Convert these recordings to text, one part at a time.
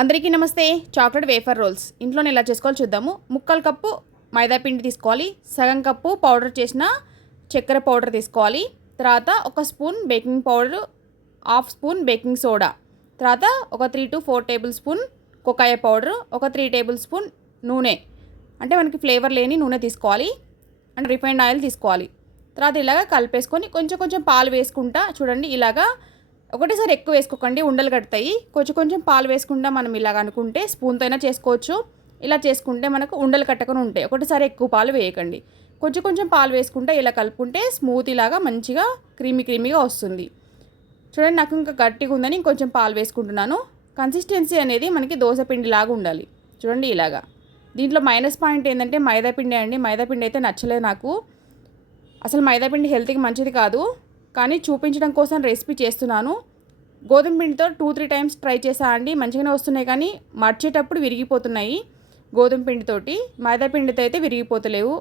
అందరికీ నమస్తే. Chocolate wafer rolls. ఇంట్లోనే ఎలా చేసుకోవాలో చూద్దాము. ముక్కలు కప్పు మైదా పిండి తీసుకోవాలి. సగం కప్పు పౌడర్ చేసిన చక్కెర పౌడర్ తీసుకోవాలి. తర్వాత ఒక spoon baking powder half spoon baking soda. తర్వాత ఒక three to four tablespoon cocoa powder ఒక త్రీ టేబుల్ స్పూన్ నూనె. అంటే మనకి ఫ్లేవర్ లేని నూనె తీసుకోవాలి. అండ్ రిఫైండ్ ఆయిల్ తీసుకోవాలి. తర్వాత ఇలాగ కలిపేసుకొని కొంచెం కొంచెం పాలు వేసుకుంటా చూడండి. ఇలాగా ఒకటేసారి ఎక్కువ వేసుకోకండి ఉండలు కడతాయి. కొంచెం కొంచెం పాలు వేసుకుంటా మనం ఇలాగ అనుకుంటే స్పూన్తో అయినా చేసుకోవచ్చు. ఇలా చేసుకుంటే మనకు ఉండలు కట్టకుండా ఉంటాయి. ఒకటేసారి ఎక్కువ పాలు వేయకండి. కొంచెం కొంచెం పాలు వేసుకుంటే ఇలా కలుపుకుంటే స్మూత్ ఇలాగా మంచిగా క్రీమీ క్రీమీగా వస్తుంది. చూడండి నాకు ఇంకా గట్టిగా ఉందని ఇంకొంచెం పాలు వేసుకుంటున్నాను. కన్సిస్టెన్సీ అనేది మనకి దోశ పిండి లాగా ఉండాలి. చూడండి ఇలాగా. దీంట్లో మైనస్ పాయింట్ ఏంటంటే మైదా పిండి అండి. మైదా పిండి అయితే నచ్చలేదు నాకు. అసలు మైదా పిండి హెల్త్కి మంచిది కాదు. కానీ చూపించడం కోసం రెసిపీ చేస్తున్నాను. గోధుమ పిండితో టూ త్రీ టైమ్స్ ట్రై చేసా అండి. మంచిగానే వస్తున్నాయి కానీ మర్చేటప్పుడు విరిగిపోతున్నాయి గోధుమ పిండితోటి. మైదా పిండితో అయితే విరిగిపోతలేవు.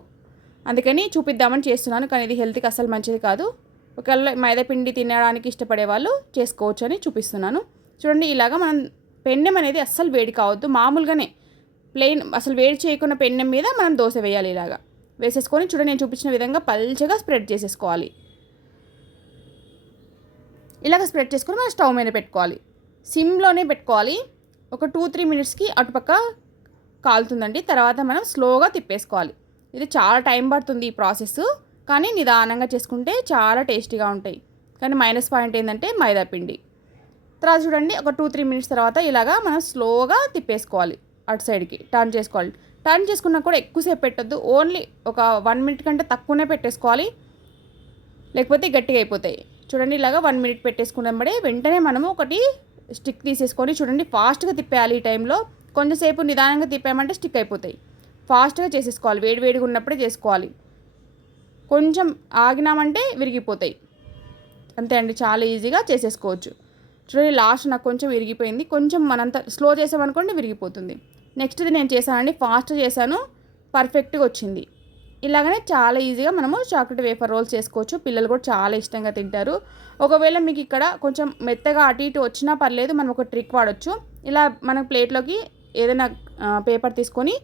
అందుకని చూపిద్దామని చేస్తున్నాను కానీ ఇది హెల్త్కి అసలు మంచిది కాదు. ఒకవేళ మైదా పిండి తినడానికి ఇష్టపడే వాళ్ళు చేసుకోవచ్చు అని చూపిస్తున్నాను. చూడండి ఇలాగ మనం పెన్నెం అనేది అస్సలు వేడి కావద్దు. మామూలుగానే ప్లెయిన్ అసలు వేడి చేయకుండా పెన్నెం మీద మనం దోశ వేయాలి ఇలాగా. వేసేసుకొని చూడండి నేను చూపించిన విధంగా పల్చగా స్ప్రెడ్ చేసేసుకోవాలి. ఇలాగ స్ప్రెడ్ చేసుకొని మనం స్టవ్ మీద పెట్టుకోవాలి. సిమ్లోనే పెట్టుకోవాలి. ఒక టూ త్రీ మినిట్స్కి అటుపక్క కాలుతుందండి. తర్వాత మనం స్లోగా తిప్పేసుకోవాలి. ఇది చాలా టైం పడుతుంది ఈ ప్రాసెస్. కానీ నిదానంగా చేసుకుంటే చాలా టేస్టీగా ఉంటాయి. కానీ మైనస్ పాయింట్ ఏంటంటే మైదా పిండి. తర్వాత చూడండి ఒక టూ త్రీ మినిట్స్ తర్వాత ఇలాగా మనం స్లోగా తిప్పేసుకోవాలి. అటు సైడ్కి టర్న్ చేసుకోవాలి. టర్న్ చేసుకున్నా కూడా ఎక్కువసేపు పెట్టద్దు. ఓన్లీ ఒక వన్ మినిట్ కంటే తక్కువనే పెట్టేసుకోవాలి. లేకపోతే గట్టిగా అయిపోతాయి. చూడండి ఇలాగా వన్ మినిట్ పెట్టేసుకున్నప్పుడే వెంటనే మనము ఒకటి స్టిక్ తీసేసుకొని చూడండి ఫాస్ట్గా తిప్పేయాలి ఈ టైంలో కొంచెంసేపు నిదానంగా తిప్పామంటే స్టిక్ అయిపోతాయి. ఫాస్ట్గా చేసేసుకోవాలి. వేడి వేడిగా ఉన్నప్పుడే చేసుకోవాలి. కొంచెం ఆగినామంటే విరిగిపోతాయి. అంతే అండి. చాలా ఈజీగా చేసేసుకోవచ్చు. చూడండి లాస్ట్ నాకు కొంచెం విరిగిపోయింది. కొంచెం మనంత స్లో చేసామనుకోండి విరిగిపోతుంది. నెక్స్ట్ది నేను చేశానండి. ఫాస్ట్ చేశాను. పర్ఫెక్ట్గా వచ్చింది. ఇలాగనే చాలా ఈజీగా మనము చాక్లెట్ వేఫర్ రోల్స్ చేసుకోవచ్చు. పిల్లలు కూడా చాలా ఇష్టంగా తింటారు. ఒకవేళ మీకు ఇక్కడ కొంచెం మెత్తగా అటు ఇటు వచ్చినా పర్లేదు మనం ఒక ట్రిక్ వాడచ్చు. ఇలా మన ప్లేట్లోకి ఏదైనా పేపర్ తీసుకొని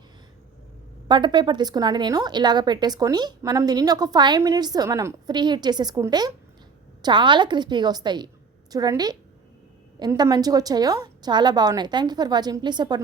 బటర్ పేపర్ తీసుకున్నాను నేను ఇలాగ పెట్టేసుకొని మనం దీనిని ఒక ఫైవ్ మినిట్స్ మనం ఫ్రీ హీట్ చేసేసుకుంటే చాలా క్రిస్పీగా వస్తాయి. చూడండి ఎంత మంచిగా వచ్చాయో చాలా బాగున్నాయి. Thank you for watching please support